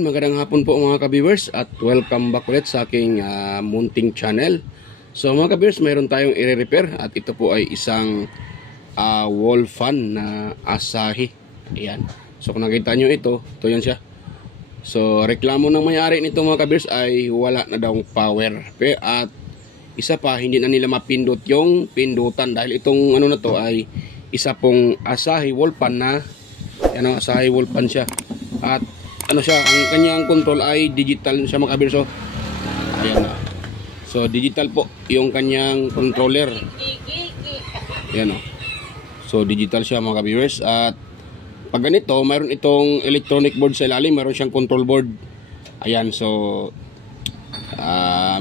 Ayan, magandang hapon po mga ka-viewers at welcome back ulit sa aking munting channel. So mga ka-viewers, mayroon tayong i-repair at ito po ay isang wall fan na Asahi. Ayan. So kung nakita nyo ito yan siya. So reklamo ng may-ari nito mga ka-viewers ay wala na daw power. At isa pa, hindi na nila mapindot yung pindutan dahil itong ano na to ay isa pong Asahi wall fan na Asahi wall fan siya. At ano siya, ang kanyang control ay digital siya mga ka-viewers. So ayan na. So digital po yung kanyang controller. Ayan o. So digital siya mga ka-viewers. At pag ganito, mayroon itong electronic board sa ilalim, mayroon siyang control board. Ayan, so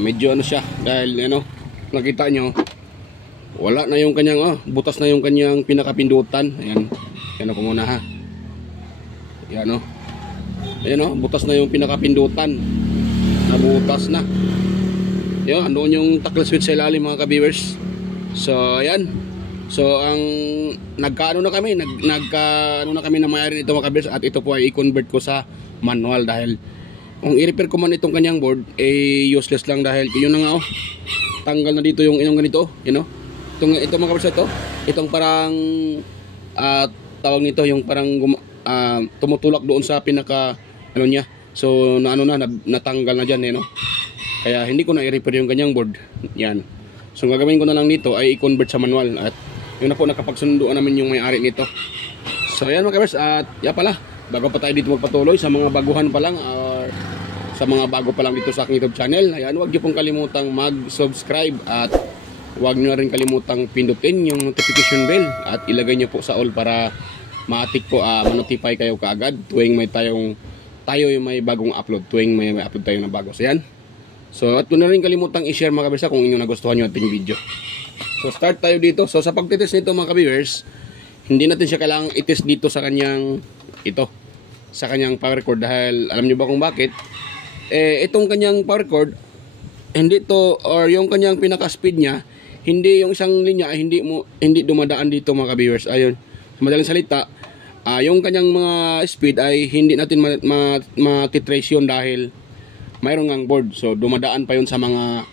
medyo ano siya dahil nakita nyo wala na yung kanyang butas na yung kanyang pinakapindutan. Ayan. Ayan ako muna ha. Ayan o. Ayan butas na yung pinakapindutan. Nabutas na. Ayan, andoon yung tackle switch sa ilalim mga ka-viewers. So ayan. So ang nagkaano na kami, nagkaano na kami na mayroon ito mga ka-viewers, at ito po ay i-convert ko sa manual dahil kung i-repair ko man itong kanyang board useless lang dahil yun na nga tanggal na dito yung ganito, ito mga ka-viewers, itong parang tawag nito yung parang tumutulak doon sa pinaka niya. So natanggal na dyan kaya hindi ko na i-repair yung kanyang board. Yan. So gagawin ko na lang dito ay i-convert sa manual at yun na po, nakapagsunduan namin yung may-ari nito. So ayan mga kabers, at pala bago pa tayo dito magpatuloy sa mga baguhan pa lang or sa mga bago pa lang dito sa aking YouTube channel, ayan, huwag niyo pong kalimutang mag-subscribe at huwag niyo rin kalimutang pindutin yung notification bell at ilagay niyo po sa all para ma-tick po, ma-notify kayo kaagad tuwing tayo yung may bagong upload, tuwing may upload tayo na bago. So yan. So at huwag na rin kalimutang i-share mga kabirsa kung inyo nagustuhan yung ating video. So start tayo dito. So sa pagtitest nito mga ka-viewers, hindi natin siya kailangang i-test dito sa kanyang sa kanyang power cord dahil alam niyo ba kung bakit? Itong kanyang power cord, hindi to, or yung kanyang pinaka-speed niya, hindi yung isang linya hindi dumadaan dito mga ka-viewers. Ayun. Sa madaling salita, yung kanyang mga speed ay hindi natin matitrace yun dahil mayroon ngang board. So dumadaan pa yun sa mga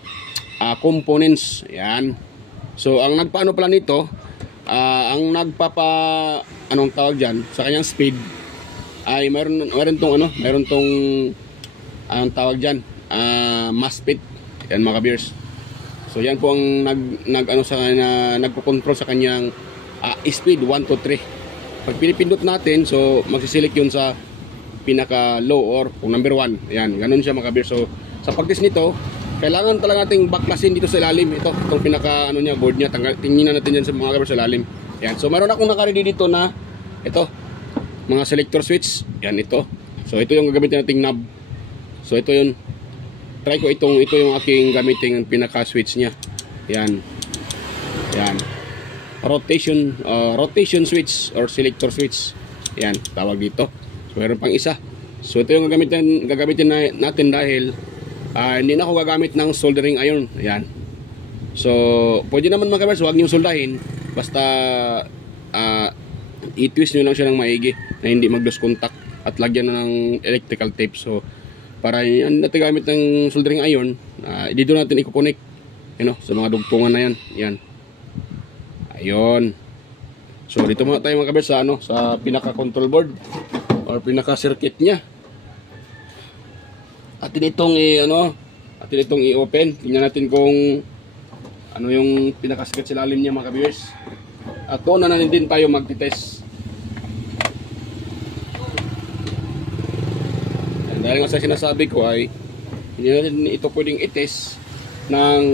components. Yan. So ang nagpaano pala nito, ang anong tawag dyan sa kanyang speed ay mayroon tong anong tawag dyan, MOSFET. Yan mga ka-viewers. So yan po ang nagpo-control sa kanyang speed 1 to 3. Pag pinipindot natin, so magsiselect yun sa pinaka low or kung number 1. Ayan, ganun siya mga ka-viewers. So sa pag-test nito, kailangan talaga nating backlasin dito sa ilalim. Itong pinaka board niya, tingnan natin dyan sa mga ka-viewers sa ilalim. Ayan, so meron akong naka-ready dito na mga selector switch. Yan ito. So ito yung gagamitin nating knob. So ito yun. Try ko ito yung aking gamitin pinaka switch niya. Yan. Yan. Rotation switch or selector switch. Yan, tawag dito. So meron pang isa. So ito yung gagamitin natin dahil hindi na ako gagamit ng soldering iron. Yan. So pwede naman mga kabers, huwag niyong soldahin. Basta i-twist nyo lang siya ng maigi na hindi mag-lose contact at lagyan na ng electrical tape. So para yan natin gamit ng soldering iron, dito natin i-connect sa mga dugtungan na yan. Yan. Ayun. So dito muna tayo mga kabers sa pinaka control board or pinaka circuit niya. Atin itong i-open. Tingnan natin kung ano yung pinaka circuit sa ilalim niya mga kabers. At doon na din tayo magti-test. Dahil nga sa sinasabi ko ay hindi natin ito pwedeng i-test ng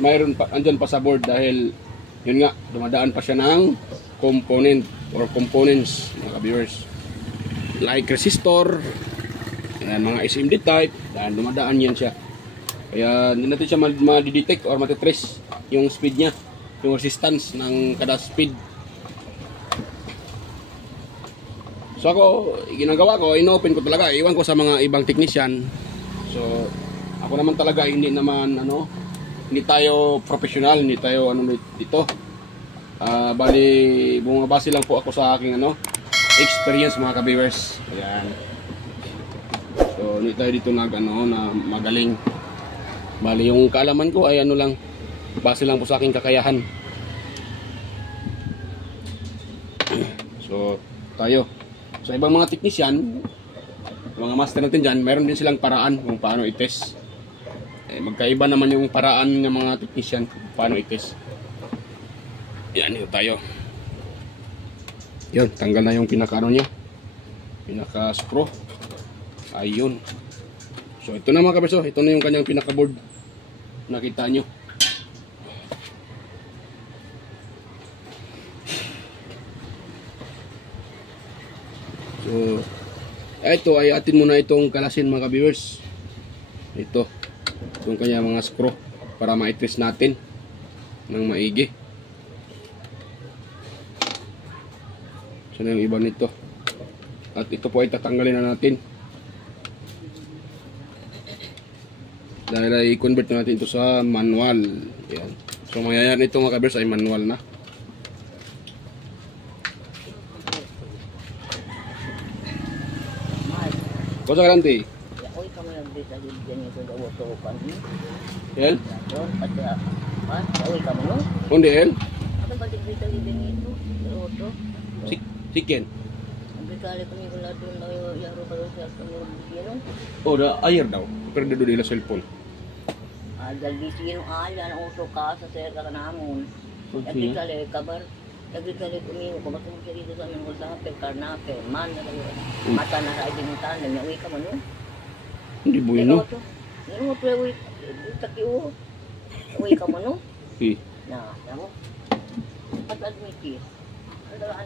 mayroon pa andyan pa sa board dahil yun nga, dumadaan pa siya ng component or components mga ka-viewers like resistor, mga SMD type, dahil dumadaan yan siya. Kaya hindi natin siya ma-detect or matitrace yung speed niya, yung resistance ng kada speed. So ako, ginagawa ko, inopen ko talaga, iwan ko sa mga ibang technician. So ako naman talaga hindi tayo professional, hindi tayo dito. Bali bumabase lang po ako sa aking experience mga ka-viewers. Ayan. So, hindi tayo dito na magaling. Bali, yung kaalaman ko ay ano lang, base lang po sa aking kakayahan. So, tayo. So, ibang mga technician, mga master natin dyan, meron din silang paraan kung paano i-test. Magkaiba naman yung paraan ng mga technician kung paano i-test. Yan, ito tayo. Yan, tanggal na yung pinaka-ano niya. Pinaka-screw. Ayun. So, ito na mga kaberso. Ito na yung kanyang pinaka-board. Nakita nyo. So, ito ay atin muna itong kalasin mga ka-viewers. Ito. Itong kanyang mga screw para ma-trace natin ng maigi. So, na yung iba nito. At ito po ay tatanggalin na natin. Dahil ay i-convert natin ito sa manual. Yan. So mangyayari ito mga kabers ay manual na. Kung sa karante? Oy, kami nagdita dyan ito daw ito kan. El? Oy, kami no? Kundi El? Ano ba dito dyan ito? Ito. Siken? Ang bigala kami wala doon daw yaro pa doon sa kami. Oh, da ayer daw. Pero doon nila cellphone. Dahil sino ala na uso ka sa sera ka namon. Nagdikali kabar. Nagdikali kumiho ko matong siya dito sa amin wala pa karnape man na mata na sa idintan na uwi ka man no. Hindi bueno. Ano mo uwi takiu. Uwi ka man no. Na, mo. At admiti.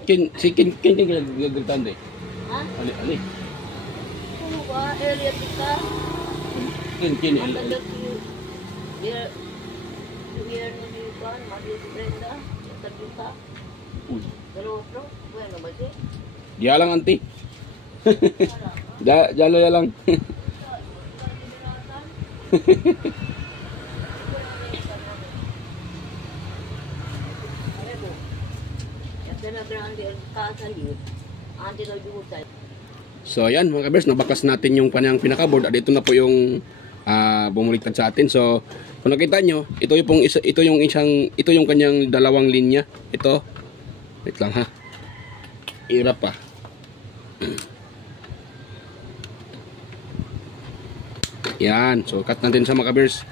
Kin gagalitan de. Ha? Ali. Ano ba area kita? Kin Dia ni Juan, mati Brenda, terbuka. Terus, bueno, baca. Dia lang anti. Jalo ya lang. So ayan mga kabers, nabakas natin yung kanyang pinaka-board at ito na po yung bumuliktad sa atin. So kung nakita nyo, ito yung kanyang dalawang linya. Ito. Wait lang ha. Hirap pa. Yan. So cut natin sa mga kabers.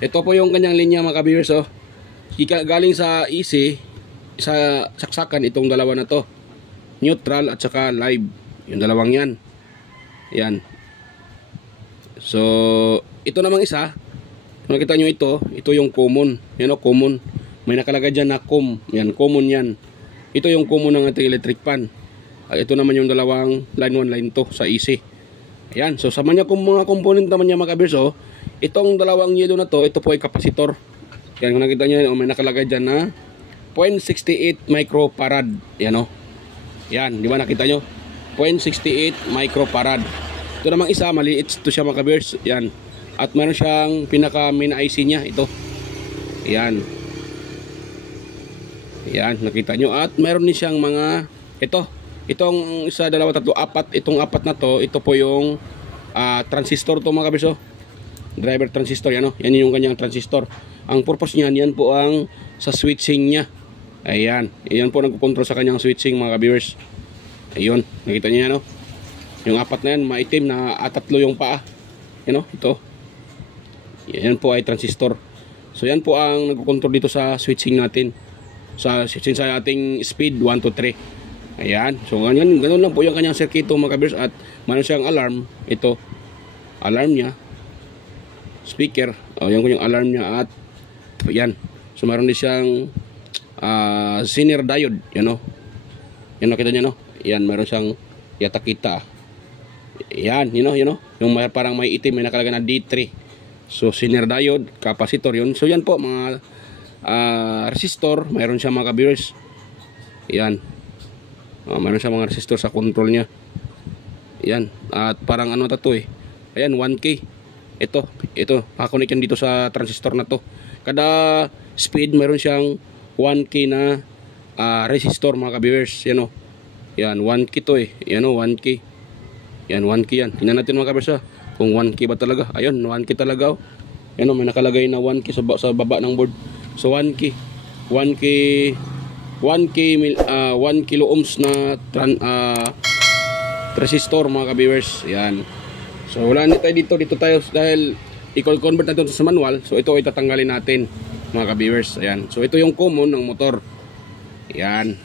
Ito po yung kanyang linya mga kabers. Oh. Galing sa easy, sa saksakan itong dalawa na to. Neutral at saka live. Yung dalawang yan. Yan. So ito namang isa. Kung nakita nyo ito yung common. Yan o, common. May nakalagay dyan na com. Yan, common yan. Ito yung common ng ating electric fan. Ito naman yung dalawang line 1, line 2 sa AC. Ayan, so sa mga component naman niya mga kabers, oh, itong dalawang yellow na to, ito po ay capacitor. Yan, kung nakita nyo, may nakalagay dyan na 0.68 microfarad. Yan o. Yan, di ba nakita nyo? 0.68 microfarad. Ito namang isa, maliit ito siya mga kabers. Yan. At meron siyang pinaka main IC niya, ito. Yan. Yan, nakita nyo. At meron din siyang mga, itong isa, dalawa, tatlo, apat. Itong apat na to, ito po yung transistor to mga kabers. Driver transistor, yan o. Yan yung kanyang transistor. Ang purpose niyan, yan po ang sa switching niya. Ayan. Yan po nagkukontrol sa kanyang switching mga kabers. Ayun, nakita nyo yan o. Yung apat na yan, maitim na tatlo yung paa. Yan o, ito. Yan po ay transistor. So yan po ang nagko-control dito sa switching natin. Sa switching sa ating speed 1 to 3. Ayan. So ganyan, ganun lang po yung kanyang circuito mga kabers. At meron siyang alarm. Ito. Alarm niya. Speaker. Yan po yung alarm niya. At yan. So meron din siyang Zener diode. Yan o. Yan nakita niya no. Yan meron siyang yatakita. Yan. You know. Yung parang may itim. May nakalagay na D3. So, Zener diode, capacitor yun. So, yan po, mga resistor. Mayroon siya mga kabers. Yan. Mayroon siya mga resistor sa control niya. Yan. At parang ano to eh. Ayan, 1K. Ito. Pakakunik yan dito sa transistor na to. Kada speed, mayroon siyang 1K na resistor mga kabers. Yan o. Yan, 1K to eh. Yan o, 1K. Yan, 1K yan. Tingnan natin mga kabers ha. kung 1K ba talaga. Ayun, 1K talaga. Yan, may nakalagay na 1K sa baba ng board. So 1K 1 kilo ohms na resistor mga ka-viewers. Yan. So wala na tayo dito tayo dahil i-convert natin sa manual. So ito ay tatanggalin natin mga ka-viewers. Ayan. So ito yung common ng motor. Yan.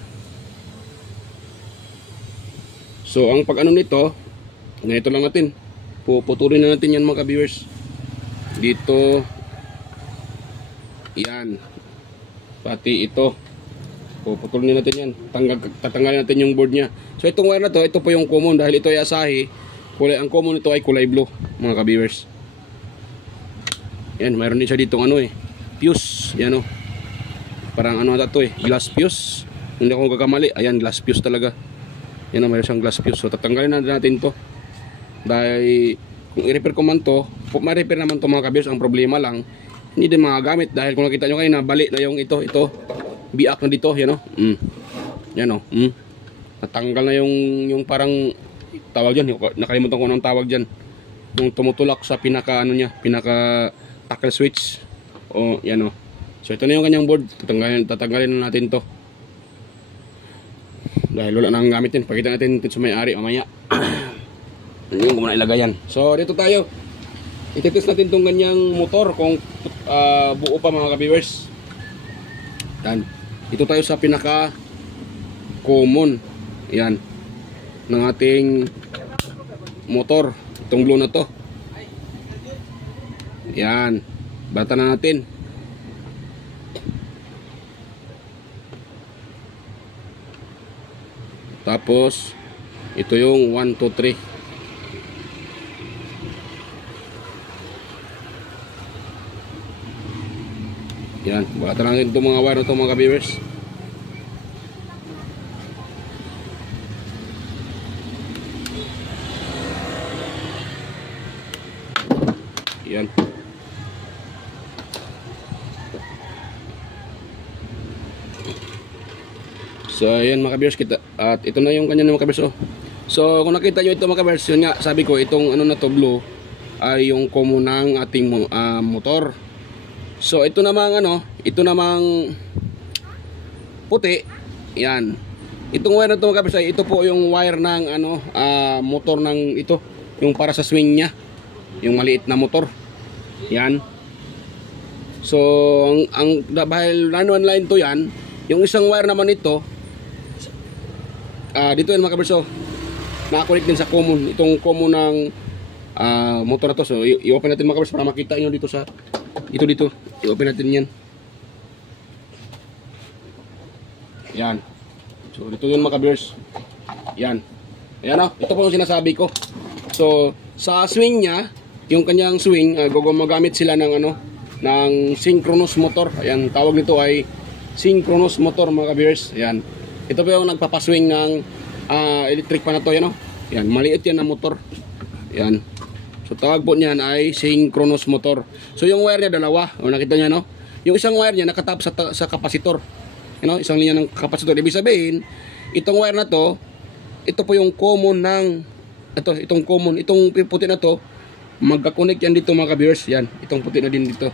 So ang pag-ano nito, ganito lang natin. Puputulin na natin yan mga ka-viewers. Dito. Yan. Pati ito. Puputulin natin yan. Tatanggalin natin yung board niya. So itong wire na to, ito po yung common dahil ito ay Asahi. Ang common nito ay kulay blue mga ka-viewers. Yan, mayroon din siya ditong fuse. Yan parang ata to glass fuse. Hindi ako gagamali. Ayan, glass fuse talaga. Yan mayroon siyang glass fuse. So tatanggalin natin to. Dahil kung i-repair ko man to, ma-repair naman to mga ka-viewers. Ang problema lang, hindi din magagamit dahil kung nakita nyo kayo na bali na yung ito biak na dito, yan yan natanggal na yung parang tawag dyan, nakalimutan ko ng tawag dyan, yung tumutulak sa pinaka tackle switch. Yan so ito na yung kanyang board. Tatanggalin na natin to dahil wala nang gamitin. Pakita natin sa may-ari mamaya. Yung muna ilagay yan. So dito tayo ititest natin tong ganyang motor kung buo pa mga ka-viewers. Yan. Ito tayo sa pinaka common yan ng ating motor, itong blue na to. Yan, bata na natin. Tapos ito yung 1, 2, 3. Yan, bata na natin itong mga wire na ito mga ka-viewers. Yan. So ayan mga ka-viewers, kita at ito na yung kanya mga ka-viewers. So kung nakita nyo ito mga ka-viewers, yun nga sabi ko, itong na to blue ay yung common ng ating motor. So ito namang puti. Yan. Itong wire na to mga ka-viewers, ito po yung wire ng motor ng ito, yung para sa swing niya, yung maliit na motor. Yan. So dahil line to yan, yung isang wire naman ito dito yan mga ka-viewers, nakakonect din sa common, itong common ng motor na to. So i-open natin mga ka-viewers para makita nyo dito sa dito i-open natin yan. Yan. So dito yun mga ka-viewers. Yan. Ayan ito po yung sinasabi ko. So sa swing niya, yung kanyang swing, gumagamit sila ng ng synchronous motor. Ayan, tawag nito ay synchronous motor mga ka-viewers. Ayan. Ito po yung nagpapaswing ng electric pa na to, yan Yan, maliit yan na motor. Yan. So tawag po niyan ay synchronous motor. So yung wire niya dalawa. Nakita niya Yung isang wire niya nakatap sa kapasitor. Isang linya ng kapasitor. Ibig sabihin, itong wire na to, ito po yung common ng itong common, itong puti na to, magka-connect yan dito mga ka-viewers. Yan, itong puti na din dito.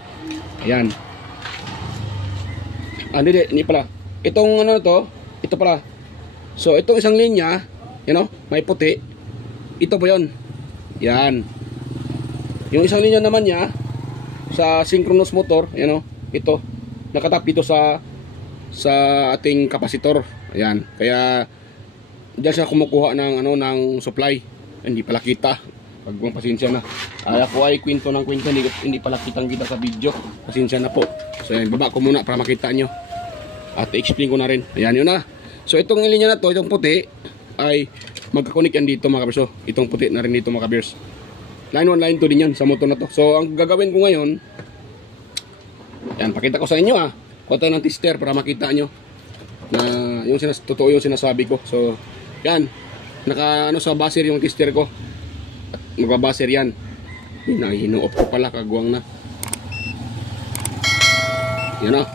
Ayan. Hindi pala. Itong to, ito pala. So itong isang linya, may puti. Ito po 'yon. Yan. Yung isang linya naman niya sa synchronous motor, ito nakatap dito sa ating kapasitor. Ayan. Kaya diyan siya kumukuha ng ng supply. Hindi pala kita. Pag pasensya na. Ako ay kwento ng kwento, hindi pala kitang-kita sa video. Pasensya na po. So ayan, baba ko muna para makita nyo. At i-explain ko na rin. Ayan, yun na. So itong linya na to, itong puti ay magkakonik yan dito mga ka-viewers. Itong puti na rin dito mga ka-viewers. Line 1, line 2 din yan sa motor na to. So ang gagawin ko ngayon, yan, pakita ko sa inyo kuha tayo ng tester para makita nyo na yung totoo yung sinasabi ko. So yan, naka sa buzzer yung tester ko. At magbabaser yan. Hinu-off ko pala, kagwang na. Yan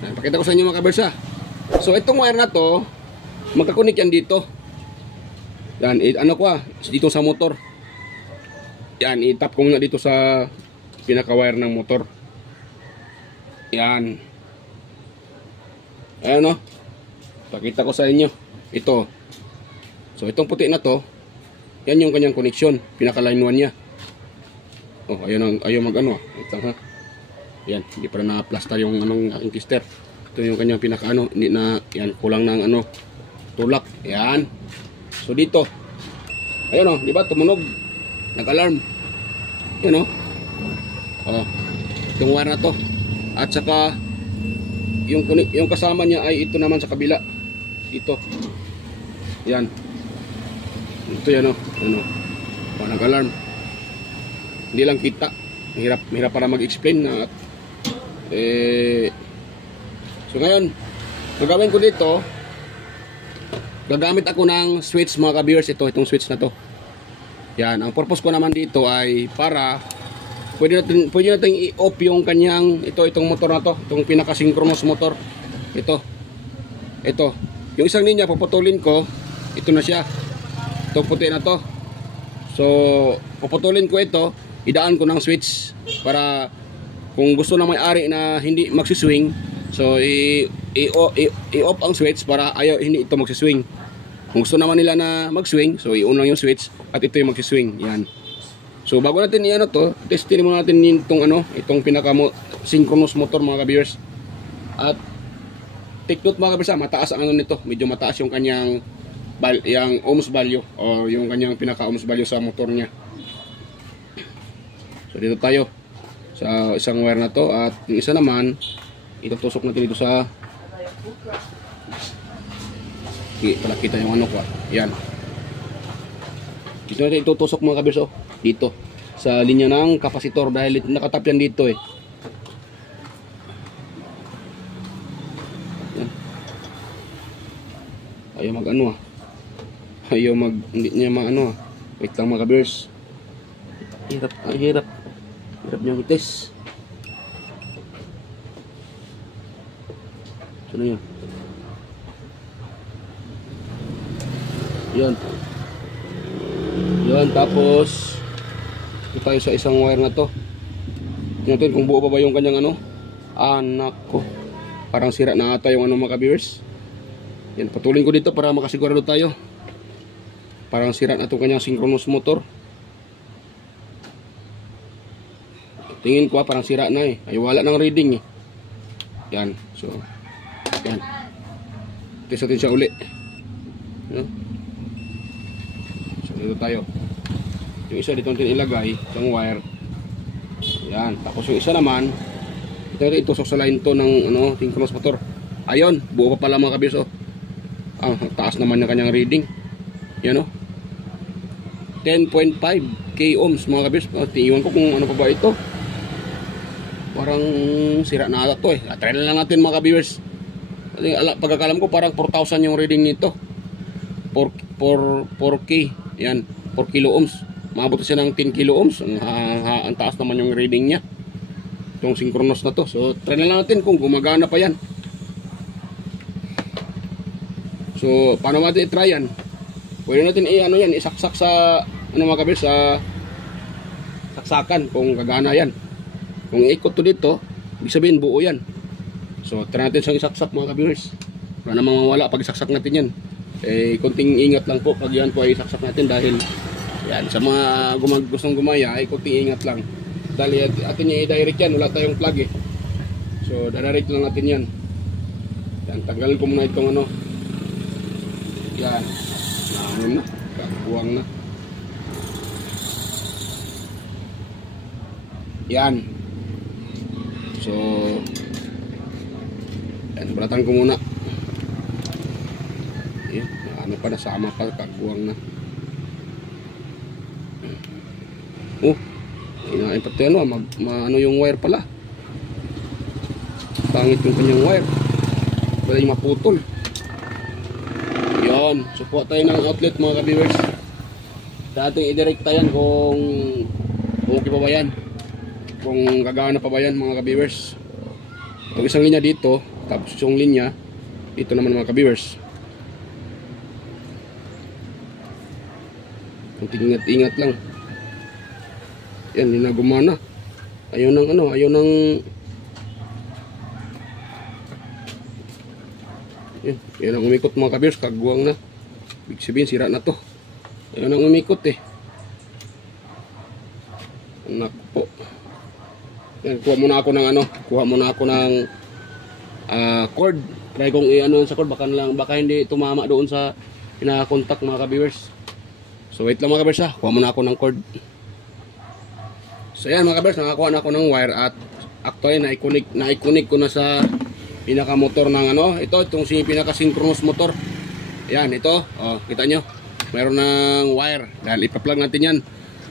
Yan, pakita ko sa inyo mga ka-viewers. So itong wire na to, magkakonik yan dito. Yan, dito sa motor. Yan, itap ko muna dito sa pinaka-wire ng motor. Yan. Ayan, no? Pakita ko sa inyo. Ito. So, itong puti na to, yan yung kanyang connection. Pinaka-line 1 niya. Oh, ayaw mag-ano. Ito, ha? Yan, hindi pa na na-plaster yung aking tester. Ito yung kanyang pinaka-ano. Hindi na, yan, kulang ng ano, tulak. Yan. So, dito. Ayun, oh, di ba? Tumunog. Nag-alarm. Yan, oh. Oh, itong wire na to. At saka yung kasama niya ay ito naman sa kabila. Ito. Yan. Ito yan, oh. Ano? Oh, nag-alarm. Hindi lang kita. Mahirap para mag-explain na so ngayon, gagawin ko dito, gagamit ako ng switch mga ka-viewers. Itong switch na to. Yan, ang purpose ko naman dito ay para pwede natin i-off yung kanyang itong motor na to, itong pinaka-synchronous motor. Ito. Yung isang linya puputulin ko, ito na siya. Itong puti na to. So, puputulin ko ito, idaan ko ng switch para kung gusto ng may-ari na hindi magsiswing, so i-off ang switch para hindi ito magsiswing. Kung gusto naman nila na mag-swing, so i-on lang yung switch at ito yung mag-swing. Yan. So bago natin i-ano to, testin muna natin itong pinaka-synchronous motor mga ka-viewers. At take note mga ka-viewers, mataas ang nito. Medyo mataas yung kanyang yung ohms value o yung kanyang pinaka-ohms value sa motor niya. So dito tayo sa isang wire na to at yung isa naman itutusok natin dito sa para kita yung ano ko. Yan. Dito natin itutusok mga ka-viewers, oh, dito sa linya ng kapasitor dahil nakatap yan dito eh. Yan. Ayaw mag ano ah. Hindi niya maano ah. Wait lang mga ka-viewers. Hirap niyang itis. So na yan. Yan, tapos ito tayo sa isang wire na to. Tingnan natin kung buo pa ba yung kanyang ano. Anak ko. Parang sira na ata yung mga ka-viewers. Yan, patulin ko dito para makasigurado tayo. Parang sira na itong kanyang synchronous motor. Tingin ko parang sira na eh. Ay wala ng reading eh. Yan. So, yan. Test natin siya uli. Yan. So, dito tayo. Yung isa dito natin ilagay, yung wire. Yan. Tapos yung isa naman, ito natin itusok sa line to ng synchronous motor. Ayun. Buo pa pala mga ka-viewers, oh. Ang taas naman ng kanyang reading. Yan, oh. 10.5 k ohms mga ka-viewers. Tingnan ko kung ano pa ba ito. Parang sira na ata to eh. Try na lang natin mga ka-viewers. Pagkakalam ko parang 4,000 yung reading nito. 4K. Yan. 4 kilo ohms. Maabot siya ng 10 kilo ohms. Ang taas naman yung reading niya. Itong synchronous na to. So try na lang natin kung gumagana pa yan. So paano natin i-try yan? Pwede natin isaksak sa mga ka-viewers, sa saksakan kung gagana yan. Kung ikot to dito, ibig sabihin buo yan. So try natin siyang isaksak mga ka-viewers. Para namang mawala pag isaksak natin yan. Konting ingat lang po pag yan po ay isaksak natin dahil yan, sa mga gustong gumaya ay konting ingat lang. Dahil atin yung i-direct yan, wala tayong plug eh. So direct lang natin yan. Yan, tanggalin ko muna itong yan. Namin na, kakuwang na. Yan. So, yan, balatan ko muna. Yan, pa na, sama pa, kaguwang na. Oh, inain pati yung wire pala. Pangit yung kanyang wire. Wala yung maputol. Yan, support tayo ng outlet mga ka-viewers. Dating i-direct yan kung okay pa ba yan. Kung gagana pa ba yan mga ka-viewers. Itong isang linya dito, tapos yung linya dito naman mga ka-viewers. Ingat-ingat lang. Yan, hindi na gumana. Ayaw ng ano, ayaw ng... Yan ang umikot mga ka-bears, kagwang na. Ibig sabihin, sira na to. Ayaw nang umikot eh. Anak po. Yan, kuha muna ako ng ano, cord. Try kong i-ano sa cord, baka hindi tumama doon sa pinaka-contact mga ka-viewers. So wait lang mga ka-viewers ha, kuha muna ako ng cord. So yan mga ka-viewers, nakakuha na ako ng wire at actually na-connect ko na sa pinaka-motor ng ano, itong pinaka-synchronous motor. Yan, ito, oh, kita nyo, mayroon ng wire, dahil ipa-plug natin yan.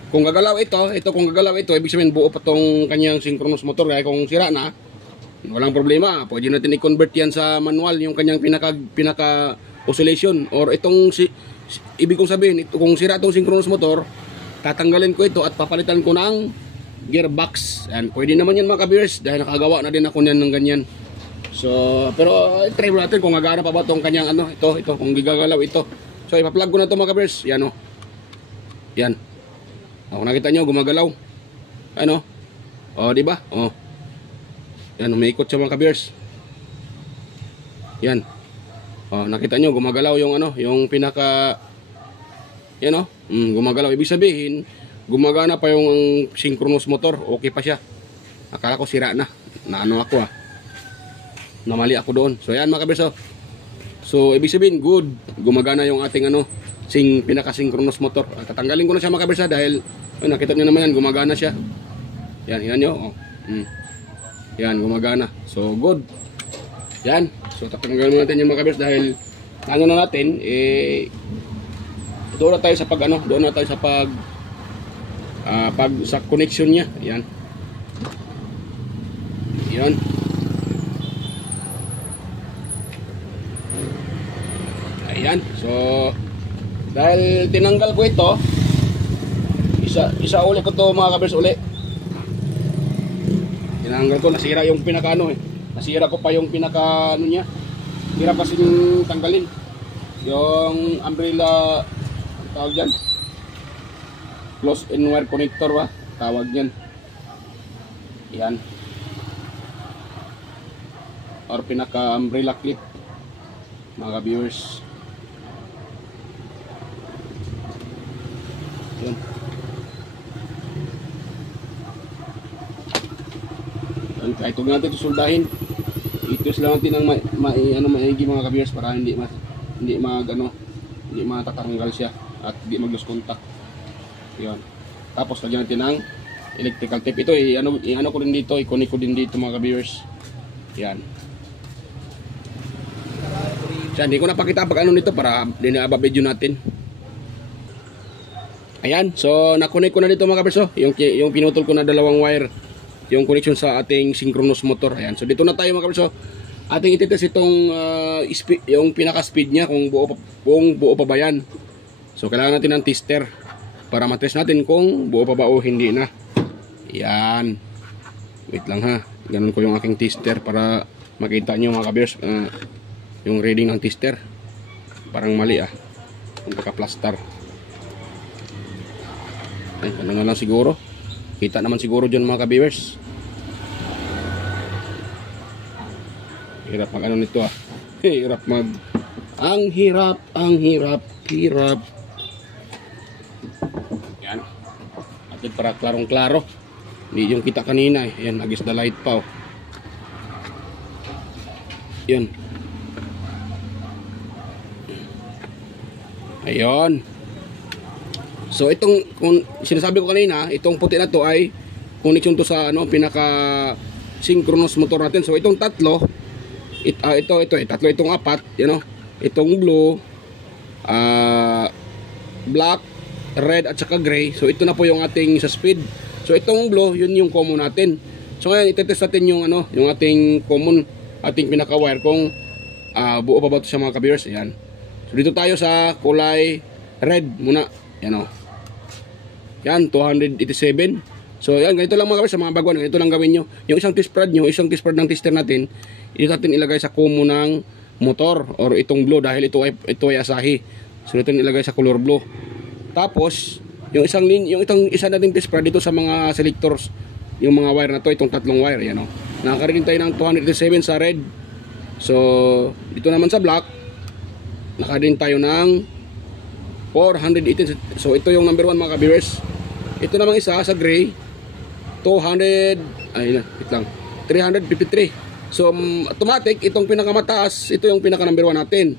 Kung gagalaw ito, ibig sabihin buo pa tong kanyang synchronous motor, kaya kung sira na, walang problema, pwede natin i-convert yan sa manual, yung kanyang pinaka oscillation, or itong ibig kong sabihin, kung sira itong synchronous motor, tatanggalin ko ito at papalitan ko ng gearbox. Yan, pwede naman yan mga ka-viewers, dahil nakagawa na din ako yan ng ganyan. So, pero try mo natin kung gagana pa ba itong kanyang ano, ito, kung gigagalaw ito. So, ipa-plug ko na ito mga ka-viewers. Yan o. Yan. Kung nakita nyo, gumagalaw. Ano? O, diba? O. Yan, umiikot siya mga ka-viewers. Yan. O, nakita nyo, gumagalaw yung ano, yung pinaka... Yan o. Gumagalaw. Ibig sabihin, gumagana pa yung synchronous motor. Okay pa siya. Akala ko sira na. Naano ako ah. Namali ako doon. So yan mga ka-viewers. So ibig sabihin good. Gumagana yung ating ano, pinaka-synchronous motor. Tatanggalin ko na siya mga ka-viewers dahil nakita niyo naman yan, gumagana siya. Yan nyo. Oh. Yan, gumagana. So good. Yan. So tatanggalin natin yung mga ka-viewers dahil ano na natin doon na tayo sa sa connection niya. Yan. Yan. Ayan, so dahil tinanggal ko ito, isa uli ko to mga ka-viewers uli. Tinanggal ko, nasira yung pinaka ano eh. Nasira ko pa yung pinaka ano niya. Hirap kasi tanggalin. Yung umbrella, tawag dyan, close in wire connector ba? Tawag yan. Yan. Or pinaka umbrella clip mga ka-viewers. Yan. Kahit huwag natin ito soldahin, itos lang natin ng maigi mga ka-viewers para hindi matatanggal siya at hindi mag-lose contact. Yan. Tapos lagyan natin ng electrical tape. Ito i-ano ko rin dito, i-connect ko din dito mga ka-viewers. Yan. So, hindi ko napakita pag ano nito para dinaba video natin. Ayan, so na-connect ko na dito mga ka-viewers. Yung pinutol ko na dalawang wire, yung connection sa ating synchronous motor. Ayan, so dito na tayo mga ka-viewers. Ating ititest itong yung pinaka-speed niya kung buo pa ba yan. So kailangan natin ng tester para matest natin kung buo pa ba o hindi na. Ayan. Wait lang ha. Ganun ko yung aking tester para makita nyo mga ka-viewers yung reading ng tester. Parang mali ah. Yung kaka-plaster. Ano nga lang siguro. Kita naman siguro dyan mga ka-viewers. Hirap mag ano nito ah. Hirap mag... Ang hirap. Yan. At para klarong-klaro. Hindi yung kita kanina eh. Yan, nag-is the light pa oh. Yan. Ayun. So itong kung sinasabi ko kanina, itong puti na to ay connection to sa ano pinaka synchronous motor natin. So itong tatlo, tatlo itong apat, you know. Itong blue, black, red at saka gray. So ito na po yung ating sa speed. So itong blue, yun yung common natin. So ngayon itetest natin yung ano, yung ating common, ating pinaka wire kung buo pa ba ito sa mga ka-viewers. Ayan. So dito tayo sa kulay red muna. Yan o. Yan, 287. So yan, ganito lang mga ka-viewers sa mga baguan. Ganito lang gawin nyo. Yung isang test prod nyo, isang test prod ng tester natin, ito natin ilagay sa common ng motor or itong blue dahil ito ay Asahi. So ito ilagay sa color blue. Tapos yung itong isa nating test para dito sa mga selectors, yung mga wire na to, itong tatlong wire, yan o. Nakaka-reading tayo ng 287 sa red. So, dito naman sa black, naka-reading tayo ng 418. So, ito yung number 1 mga ka-viewers. Ito namang isa sa gray, 353. So, automatic, itong pinakamataas, ito yung pinaka-number 1 natin.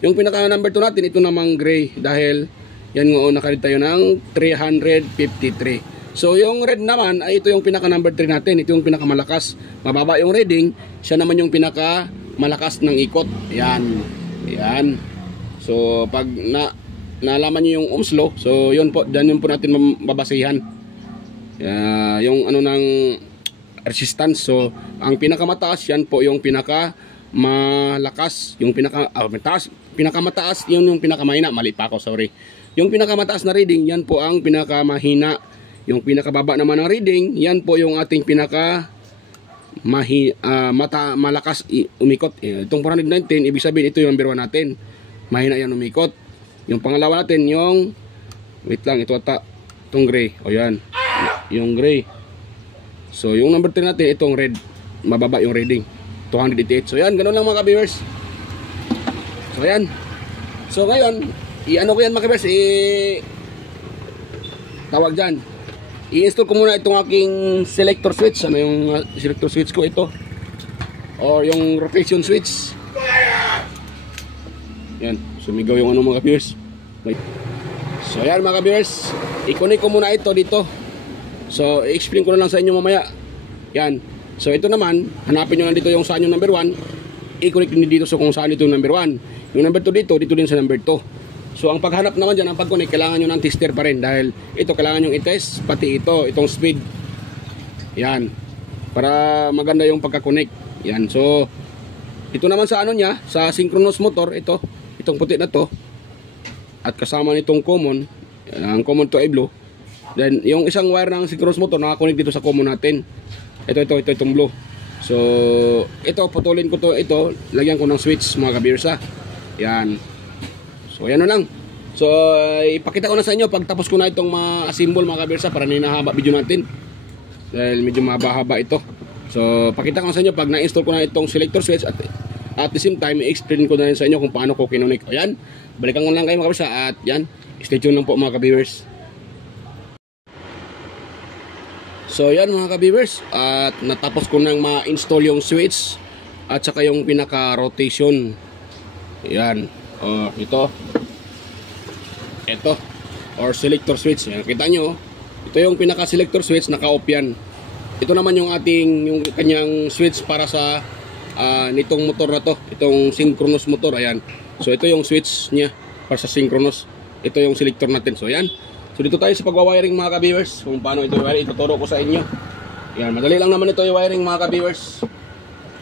Yung pinaka-number 2 natin, ito namang gray. Dahil, yan nga, naka-read tayo ng 353. So, yung red naman, ay ito yung pinaka-number 3 natin. Ito yung pinakamalakas. Mababa yung reading, siya naman yung pinakamalakas ng ikot. Yan. Yan. So, pag nalaman nyo yung ohms law, so, yun po, dyan yun po natin mabasihan. Yung ano ng resistance. So, ang pinakamataas, yan po yung pinakamalakas. Yung pinakamataas, yun yung pinakamahina. Mali pa ako, sorry. Yung pinakamataas na reading, yan po ang pinakamahina. Yung pinakababa naman ng reading, yan po yung ating malakas umikot. Itong 419, ibig sabihin ito yung number 1 natin. Mahina yan umikot. Yung pangalawa natin, yung, wait lang, ito ata, itong gray. O yan, yung gray. So, yung number 3 natin, itong red. Mababa yung reading, 288. So, yan, ganun lang mga ka-viewers. So, yan. So, ngayon, i-ano ko yan mga ka-viewers, tawag dyan. I-install ko muna itong aking selector switch. Ano yung selector switch ko ito? Or yung rotation switch. Yan, sumigaw yung ano mga ka-viewers. So, yan mga ka-viewers, i-connect ko muna ito dito. So, i-explain ko na lang sa inyo mamaya. Yan. So, ito naman, hanapin nyo lang dito yung saan yung number 1. I-connect nyo dito so kung saan ito yung number 1. Yung number 2 dito din sa number 2. So, ang paghanap naman dyan, ang pag-connect, kailangan nyo ng tester pa rin. Dahil ito, kailangan nyo i-test, pati itong speed. Yan. Para maganda yung pagka-connect. Yan. So, ito naman sa ano niya, sa synchronous motor, itong puti na to. At kasama nitong common, ang common to ay blue. Then, yung isang wire ng synchronous motor, nakakonect dito sa common natin. Itong blue. So, ito, putulin ko ito, lagyan ko ng switch, mga ka-viewers ha. Yan. So, yan na lang. So, ipakita ko na sa inyo pag tapos ko na itong ma-assemble mga ka-viewers ha, para ninahaba video natin. Dahil medyo mahaba-haba ito. So, pakita ko na sa inyo pag na-install ko na itong selector switch at the same time, i-explain ko na rin sa inyo kung paano ko kinonect. Ayan, balikan ko lang kayo mga ka-viewers at yan, stay tuned lang po mga ka-viewers. So yan mga ka-viewers, at natapos ko nang ma-install yung switch at saka yung pinaka-rotation. Yan, ito or selector switch. Yan, kita nyo, ito yung pinaka-selector switch, naka-off yan. Ito naman yung yung kanyang switch para sa nitong motor na to, itong synchronous motor. Ayan, so ito yung switch nya para sa synchronous. Ito yung selector natin. So yan. So dito tayo sa pagwa-wiring mga ka-viewers, kung paano ito i-wiring, ituturo ko sa inyo. Yan, madali lang naman ito i-wiring mga ka-viewers.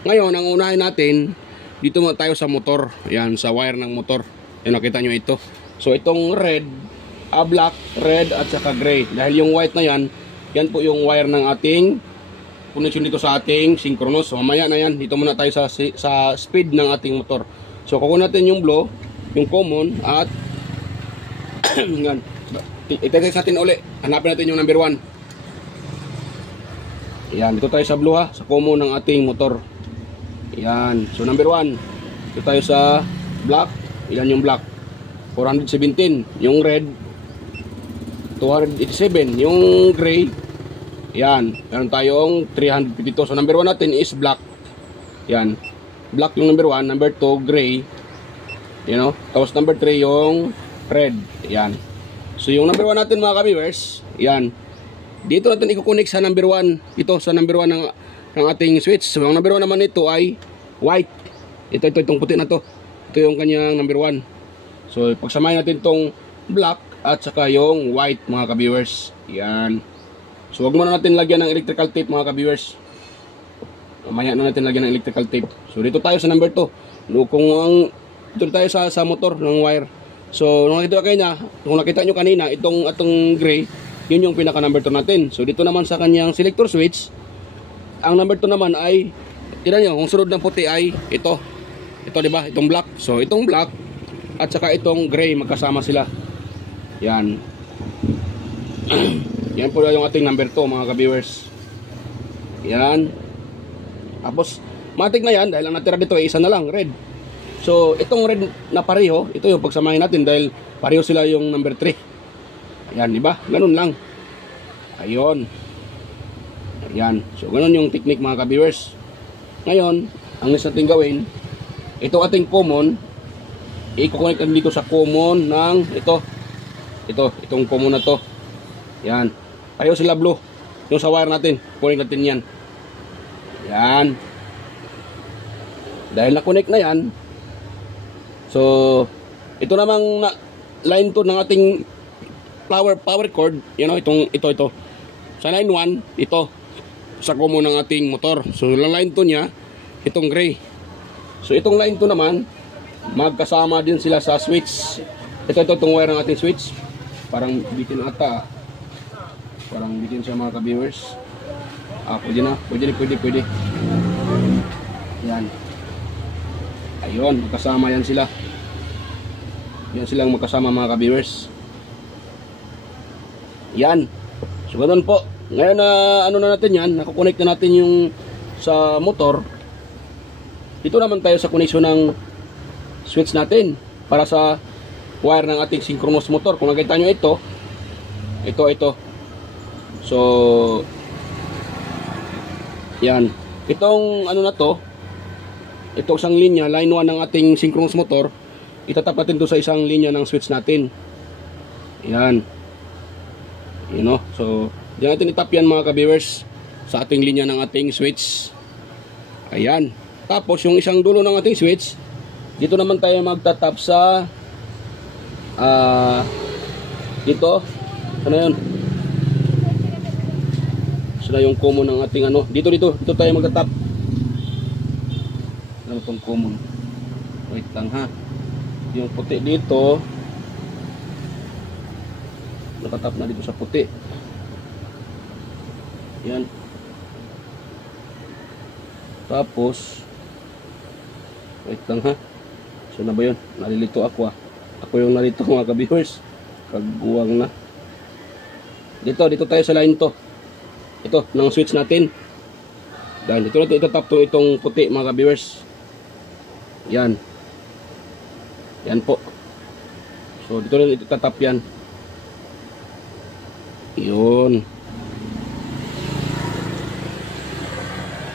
Ngayon, ang unahin natin, dito muna tayo sa motor. Yan, sa wire ng motor. Yan, nakita nyo ito. So itong red, black, red at saka gray. Dahil yung white na yan, yan po yung wire ng ating connection dito sa ating synchronous. So mamaya na yan, dito muna tayo sa speed ng ating motor. So kukunin natin yung blue, yung common at yan. I-test natin uli. Hanapin natin yung number 1. Yan, dito tayo sa blue ha, sa common ng ating motor. Yan, so number 1. Dito tayo sa black. Ilan yung black? 417. Yung red, 287. Yung gray, yan, meron tayong 352. So number 1 natin is black. Yan, black yung number 1. Number 2, gray. You know, tapos number 3 yung red. Yan. So yung number 1 natin mga ka-viewers, yan. Dito natin i-connect sa number 1. Ito sa number 1 ng ating switch. So yung number 1 naman nito ay white. Itong puti na to. Ito yung kanyang number 1. So pagsamahin natin itong black at saka yung white mga ka-viewers. Yan. So wag muna natin lagyan ng electrical tape mga ka-viewers. Mamaya na natin lagyan ng electrical tape. So dito tayo sa number 2. Dito tayo sa motor ng wire. So, kung nakita nyo kanina, itong gray, yun yung pinaka number 2 natin. So, dito naman sa kanyang selector switch, ang number 2 naman ay, tignan nyo, kung sunod ng puti ay ito. Ito, diba? Itong black. So, itong black at saka itong gray, magkasama sila. Yan. Yan po yung ating number 2 mga ka-viewers. Yan. Tapos matik na yan dahil ang natira dito ay isa na lang, red. So itong red na pareho, ito yung pagsamahin natin dahil pareho sila yung number 3. Yan, di ba? Ganun lang. Ayun. Ayan. So ganun yung technique mga ka-viewers. Ngayon, ang next natin gawin, ito ating common, i-connect natin dito sa common ng itong common na to. Yan. Pareho sila blue. Yung sa wire natin, connect natin yan. Yan. Dahil na-connect na yan, so ito namang line to ng ating power cord, ito. Sa line 1, ito sa common ng ating motor. So yung line to niya, itong gray. So itong line to naman, magkasama din sila sa switch. Itong wire ng ating switch. Parang bitin ata. Parang bitin siya mga ka-viewers. Pwede. Yan. Ayun, magkasama yan sila. Yan silang magkasama mga ka-viewers. Yan. So ganun po. Ngayon na na natin yan, nakukonect na natin yung sa motor. Dito naman tayo sa connection ng switch natin para sa wire ng ating synchronous motor. Kung nakita nyo ito. So yan. Itong na to, itong isang linya, line 1 ng ating synchronous motor, itatap natin to sa isang linya ng switch natin. Yan. So diyan natin itap yan mga ka-viewers sa ating linya ng ating switch. Ayan. Tapos yung isang dulo ng ating switch, dito naman tayo magtatap sa dito. Ano yun? Sila yung common ng ating dito tayo magtatap. Ano itong common? Wait lang ha. Yung puti dito, nakatap na dito sa puti. Yan. Tapos wait lang ha. So na ba yun? Nalilito ako. Ako yung nalito mga ka-viewers. Kaguwang na. Dito tayo sa line to. Ito, ng switch natin. Dahil dito natin itatap to itong puti mga ka-viewers. Yan. Yan po. So dito natin itatap yan. Yun.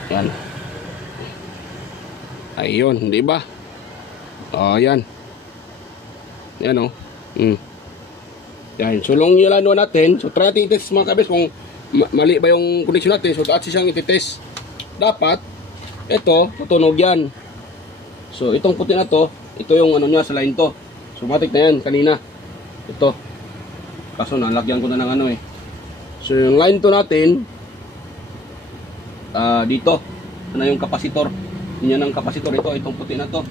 Yan. Ayun, di ba? Oh, yan. Yan Yan, sulong yung lano natin. So try natin i-test mga kabis kung mali ba yung connection natin. So dapat siyang i-test. Dapat ito, tutunog yan. So itong puti na to, ito yung niya sa line to. So matik na yan kanina. Ito. Kaso nalagyan ko na ng So yung line to natin, dito yung kapasitor. Yan ang kapasitor. Itong puti na to.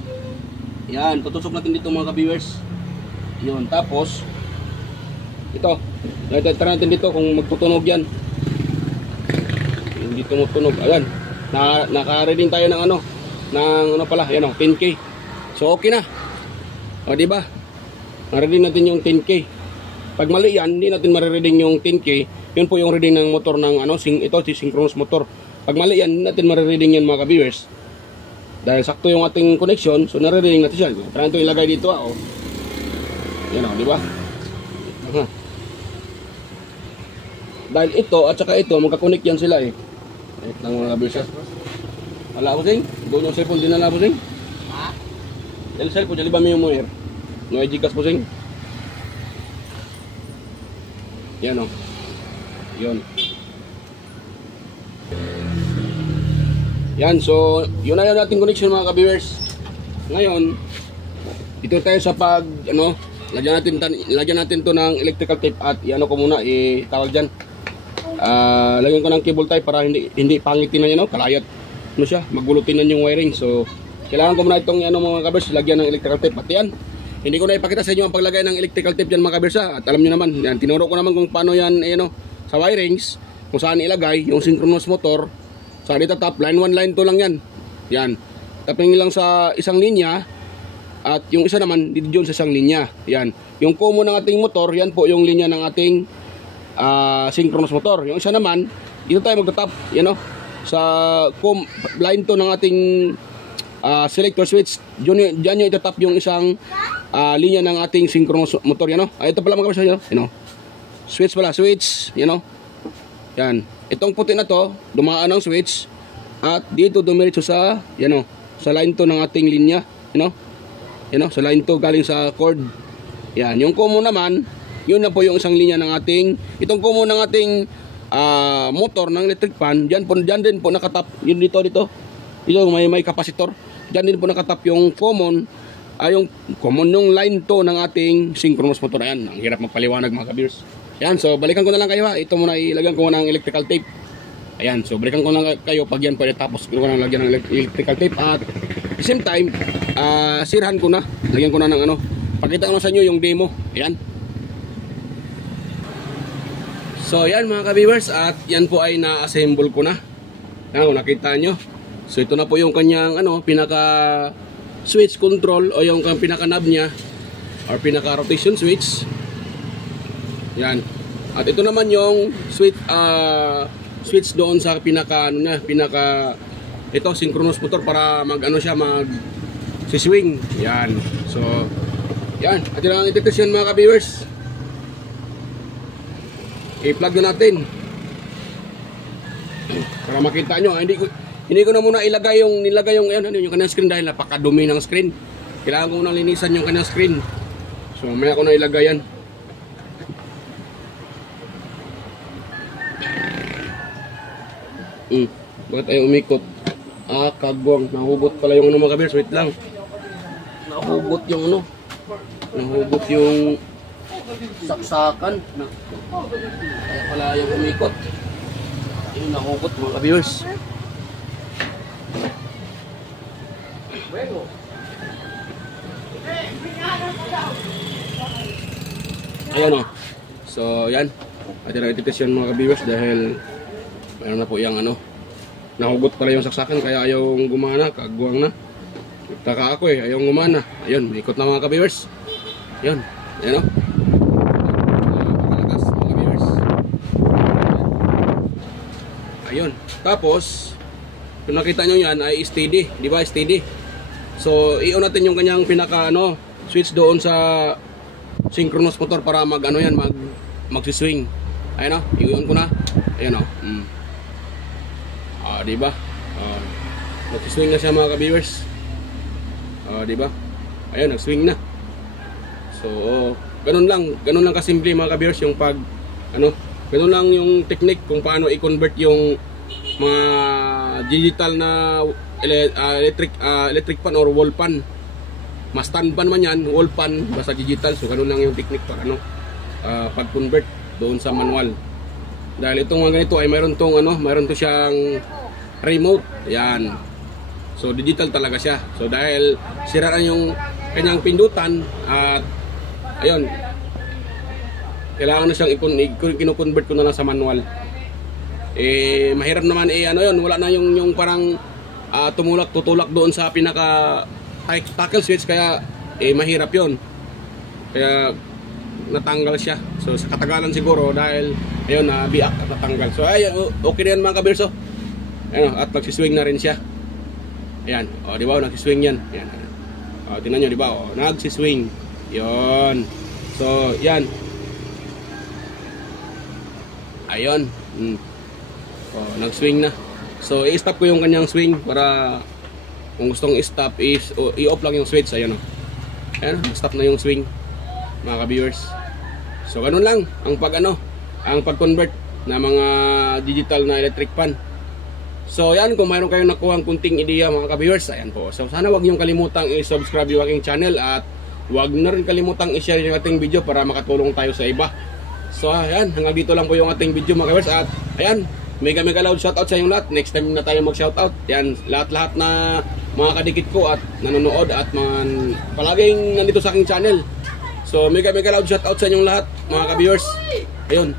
Yan, tutusok natin dito mga ka-viewers. Yun, tapos ito, try natin dito kung magtutunog yan. Hindi tumutunog. Ayan, naka-reading tayo ng pala, yan 10K. So okay na. O diba? Na-reading natin yung 10K. Pag mali yan, hindi natin marireading yung 10K. Yun po yung reading ng motor ng ito si synchronous motor. Pag mali yan, hindi natin marireading yan mga ka-viewers. Dahil sakto yung ating connection, so nare-reading natin siya. Try natin ilagay dito Yan di ba? Dahil ito at saka ito, magka-connect yan sila Wait lang mga ka-viewers. Wala ko sing? Doon yung cellphone din na labo sing? Ha? Yung cellphone, dyan ba may yung moer? No Gcash po sing? Yan Yun. Yan, so yun na yung ating connection mga ka-viewers. Ngayon, dito tayo sa lagyan natin to ng electrical tape at ko muna, tawag dyan. Lagyan ko ng cable tie para hindi pangitin na kalayat. Siya, magulutin na yung wiring. So, kailangan ko muna itong mga ka-viewers, lagyan ng electrical tape. At yan, hindi ko na ipakita sa inyo ang paglagay ng electrical tape yan mga ka-viewers. At alam nyo naman, yan, tinuro ko naman kung paano yan, sa wirings, kung saan ilagay yung synchronous motor. Sa dito top, line 1, line 2 lang yan. Yan. Tapos lang sa isang linya. At yung isa naman, dito dyan sa isang linya. Yan. Yung common ng ating motor, yan po yung linya ng ating synchronous motor. Yung isa naman, dito tayo magtatap, yan o, sa line to ng ating selector switch. Diyan nyo itatap yung isang linya ng ating synchronous motor, yan o. Ito pala mga kabiyers, yan o. Switch pala, switch, yan o. Yan. Itong puti na to, dumaan ang switch at dito dumiretso sa, yan o, sa line to ng ating linya, yan o. Yan o, sa line to galing sa cord. Yan, yung common naman, yun na po yung isang linya ng ating, itong common ng ating motor ng electric fan. Diyan din po nakatap, yun dito may kapasitor. Diyan din po nakatap yung common, yung line to ng ating synchronous motor. Ayan, ang hirap magpaliwanag mga kabiyers. Yan, so balikan ko na lang kayo ha. Ito muna ilagyan ko ng electrical tape. Ayan, so balikan ko na lang kayo pag yan pwede, tapos ko na lagyan ng electrical tape at at the same time, sirhan ko na, lagyan ko na ng ano. Pakita ko na sa inyo yung demo. Ayan. So yan mga ka-viewers, at yan po ay na-assemble ko na. Yan, kung nakita nyo. So ito na po yung kanyang pinaka switch control o yung pinaka knob niya or pinaka rotation switch. Yan. At ito naman yung switch doon sa pinaka ito synchronous motor para mag swing. Yan. So yan, at yun ang integration mga ka-viewers. I-plug na natin para makita nyo. Hindi ko na muna nilagay yung kanyang screen dahil napakadumi ng screen. Kailangan ko na linisan yung kanyang screen. So mamaya ko na ilagay yan. Bakit tayo umikot? Kagwang. Nahugot pala yung mga kabers. Wait lang. Nahugot yung nahugot yung saksakan. Kaya pala yung umikot. Yung nahugot mga kabers. Ayan o. So yan. At yung integration mga kabers dahil meron na po yung nahugot pala yung saksakan kaya ayaw gumana, kagwang na. Taka ako ayaw gumana. Ayun, ikot na mga ka-viewers. Ayun, ayan o. Napakalakas mga ka-viewers. Ayun, tapos kung nakita nyo yan ay steady, di ba? Steady. So, i-on natin yung kanyang pinaka switch doon sa synchronous motor para mag-swing. Ayun o, i-on ko na. Ayun o. Diba? Nag-swing na siya mga ka-viewers. Diba? Ayun, nag-swing na. So, ganun lang kasimple mga ka-viewers yung ganun lang yung technique kung paano i-convert yung mga digital na electric fan or wall fan. Mas stand fan man yan, wall fan, basta digital. So, ganun lang yung technique para pag-convert doon sa manual. Dahil itong mga ganito ay mayroon to siyang remote. Yan. So digital talaga siya. So dahil siraan yung kanyang pindutan at ayun, kailangan na siyang kino-convert ko na lang sa manual. Mahirap naman wala na yung parang tutulak doon sa pinaka tackle switch kaya mahirap yon. Kaya natanggal siya. So sa katagalan siguro dahil ayun biak at natanggal. So ayun, okay na yan mga kabirso. Ayun, at nagsiswing na rin siya. Ayan, di ba? Nagsiswing yan. Ayan. Tingnan nyo, di ba? Nagsiswing. Yun. So, yan. Ayun. Nagswing na. So, i-stop ko yung kanyang swing para kung gustong i-stop i-off lang yung switch. Ayan. Ayan, stop na yung swing mga ka-viewers. So, ganun lang ang pag-convert na mga digital na electric fan. So yan, kung mayroon kayong nakuha ang kunting ideya mga ka-viewers, ayan po. So sana wag niyong kalimutang i-subscribe yung aking channel at wag na rin kalimutang i-share yung ating video para makatulong tayo sa iba. So ayan, hanggang dito lang po yung ating video mga ka-viewers. At ayan, mega loud shoutout sa inyong lahat. Next time na tayo mag-shoutout. Yan, lahat na mga kadikit ko at nanonood at palaging nandito sa aking channel. So mega loud shoutout sa inyong lahat mga ka-viewers. Ayun.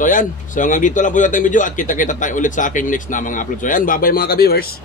So yan, so hanggang dito lang po yung ating video at kita-kita tayo ulit sa aking next na mga upload. So yan, bye bye mga ka-viewers.